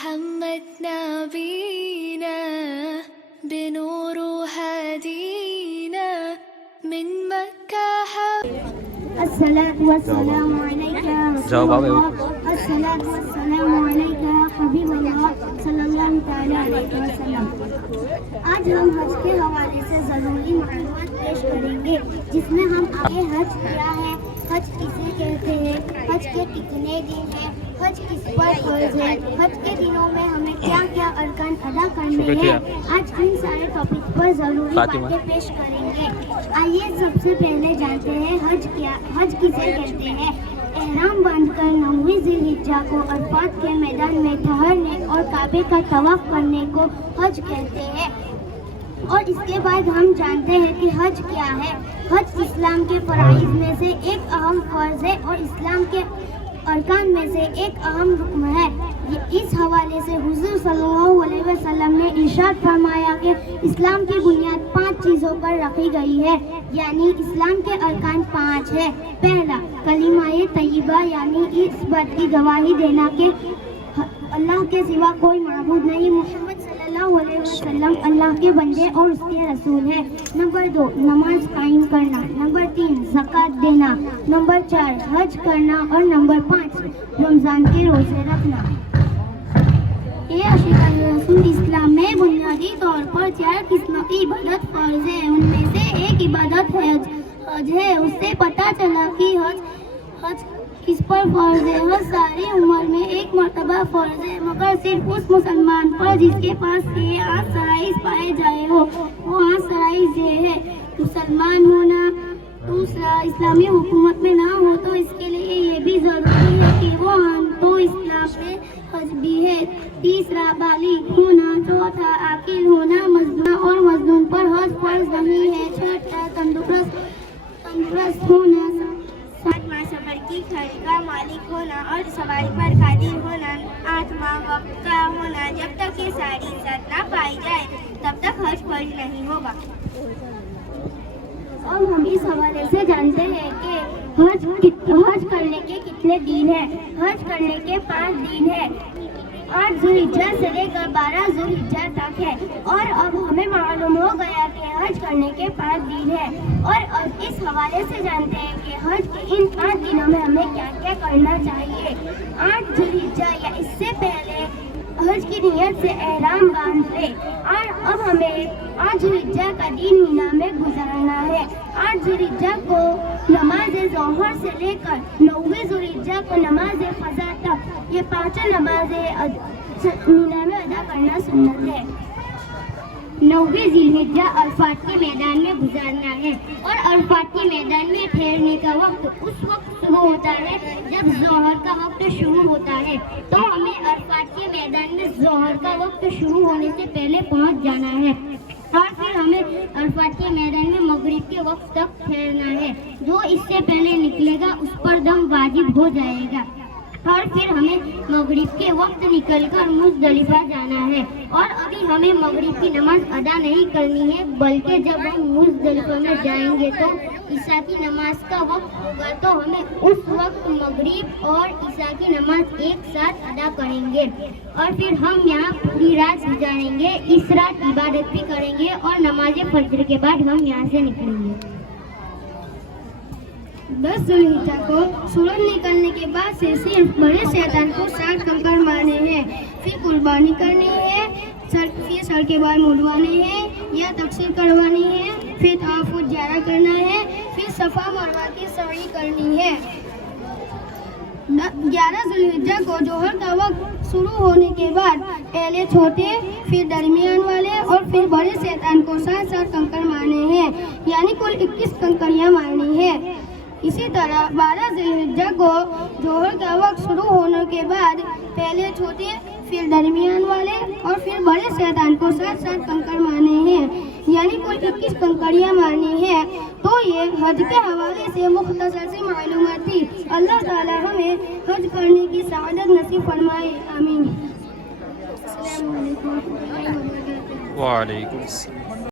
محمد نبينا بنور هدينا من مكة الصلاة والسلام عليك رسول الله الصلاة والسلام عليك حبيب الله صلی اللہ تعالیٰ علیہ وسلم. آج ہم حج کے حوالے سے ضروری معلومات پیش کریں گے جس میں ہم آگے حج کیا ہے, حج کسے کہتے ہیں, حج کے کتنے دن ہیں, حج کس پر فرض ہے, حج کے دنوں میں ہمیں کیا کیا ارکان ادا کرنے ہیں. آج ان سارے ٹاپک پر ضروری باتیں پیش کریں گے. آئیے سب سے پہلے جانتے ہیں حج کسے کہتے ہیں. احرام باندھ کر 9ویں ذی الحجہ کو عرفات کے میدان میں ٹھہرنے اور کعبے کا طواف کرنے کو حج کہتے ہیں. اور اس کے بعد ہم جانتے ہیں کہ حج کیا ہے. حج اسلام کے فرائض میں سے ایک اہم فرض ہے اور اسلام کے ارکان میں سے ایک اہم رکن ہے. اس حوالے سے حضور صلی اللہ علیہ وسلم نے ارشاد فرمایا کہ اسلام کی بنیاد 5 چیزوں پر رکھی گئی ہے, یعنی اسلام کے ارکان 5 ہے. پہلا, کلمہ طیبہ یعنی اس بات کی گواہی دینا کہ اللہ کے سوا کوئی معبود نہیں, محمد صلی اللہ علیہ وسلم اللہ کے بندے اور اس کے رسول ہیں. نمبر 2, نماز قائم کرنا. نمبر 3, زکوٰۃ دینا. نمبر 4, حج کرنا. اور نمبر 5, رمضان کے روزے رکھنا. یہ عاشقان رسول اسلام میں بنیادی طور پر 4 قسم کی عبادت فرض ہے. ان میں سے ایک عبادت حج ہے. اس سے پتہ چلا کہ حج کس پر فرض ہے. حج ساری عمر میں ایک مرتبہ فرض ہے, مگر صرف اس مسلمان پر جس کے پاس یہ 8 فرائض پائے جائے ہو. وہ 8 فرائض یہ ہے: مسلمان ہونا. دوسرا, اسلامی حکومت میں نہ ہو تو اس کے لیے یہ بھی ضروری ہے کہ وہ تو اسلام میں حج بھی ہے. تیسرا, بالغ ہونا. چوتھا, عاقل ہونا. اور مظلوم پر حج فرض نہیں ہے. چھٹا, تندرست ہونا. ساتواں, سفر کی خرچ کا مالک ہونا اور سواری پر قادر ہونا. 8واں, وقت کا ہونا. جب تک یہ ساری شرط نہ پائی جائے تب تک حج فرض نہیں ہوگا. اب ہم اس حوالے سے جانتے ہیں کہ حج کرنے کے کتنے دن ہیں. حج کرنے کے 5 دن ہیں. 8 ذی الحجہ سے لے کر 12 ذی الحجہ تک ہے. اور اب ہمیں معلوم ہو گیا کہ حج کرنے کے 5 دن ہیں. اور اب اس حوالے سے جانتے ہیں کہ حج کے ان 5 دنوں میں ہمیں کیا کیا کرنا چاہیے. 8 ذی الحجہ یا اس سے پہلے حج کی نیت سے احرام باندھ لے. اور اب ہمیں 8 ذی الحجہ کا دن مینا میں گزارنا ہے. 8 ذی الحجہ کو نماز ظہر سے لے کر 9ویں ذی الحجہ کو نماز فجر تک یہ 5 نمازیں مینا میں ادا کرنا سنت ہے. 9ویں ذی الحجہ عرفات کے میدان میں گزارنا ہے. اور عرفات کے میدان میں ٹھہرنے کا وقت اس وقت شروع ہوتا ہے جب ظہر کا وقت شروع ہوتا ہے. تو ہمیں عرفات کے میدان میں ظہر کا وقت شروع ہونے سے پہلے پہنچ جانا ہے. اور پھر ہمیں عرفات کے میدان میں مغرب کے وقت تک ٹھہرنا ہے. جو اس سے پہلے نکلے گا اس پر دم واجب ہو جائے گا. اور پھر ہمیں مغرب کے وقت نکل کر مزدلفہ جانا ہے. اور ابھی ہمیں مغرب کی نماز ادا نہیں کرنی ہے, بلکہ جب ہم مزدلفہ میں جائیں گے تو عشاء کی نماز کا وقت ہوگا. تو ہمیں اس وقت مغرب اور عشاء کی نماز ایک ساتھ ادا کریں گے. اور پھر ہم یہاں پوری رات گزاریں گے. اس رات عبادت بھی کریں گے اور نماز فجر کے بعد ہم یہاں سے نکلیں گے. 10 ذی الحجہ کو سورج نکلنے کے بعد سے صرف بڑے شیطان کو 60 کنکر مارنے ہیں. پھر قربانی کرنی ہے. پھر سر کے بال مڑوانے ہیں یا تقسیم کروانی ہے. پھر طواف زیارہ کرنا ہے. پھر صفا مروہ کی سعی کرنی ہے. 11 ذی الحجہ کو ظہر کا وقت شروع ہونے کے بعد پہلے چھوٹے, پھر درمیان والے اور پھر بڑے شیطان کو 60 کنکر مارنے ہیں, یعنی کل 21 کنکریاں مارنی ہیں. اسی طرح 12 ذی الحجہ کو ظہر کا وقت شروع ہونے کے بعد پہلے چھوٹے, پھر درمیان والے اور پھر بڑے شیطان کو 60 کنکر مارنے ہیں, یعنی کل 21 کنکریاں مارنی ہیں. تو یہ حج کے حوالے سے مختصر سی معلومات تھی. اللہ تعالی ہمیں حج کرنے کی سعادت نصیب فرمائے. آمین. السلام علیکم. وعلیکم السلام.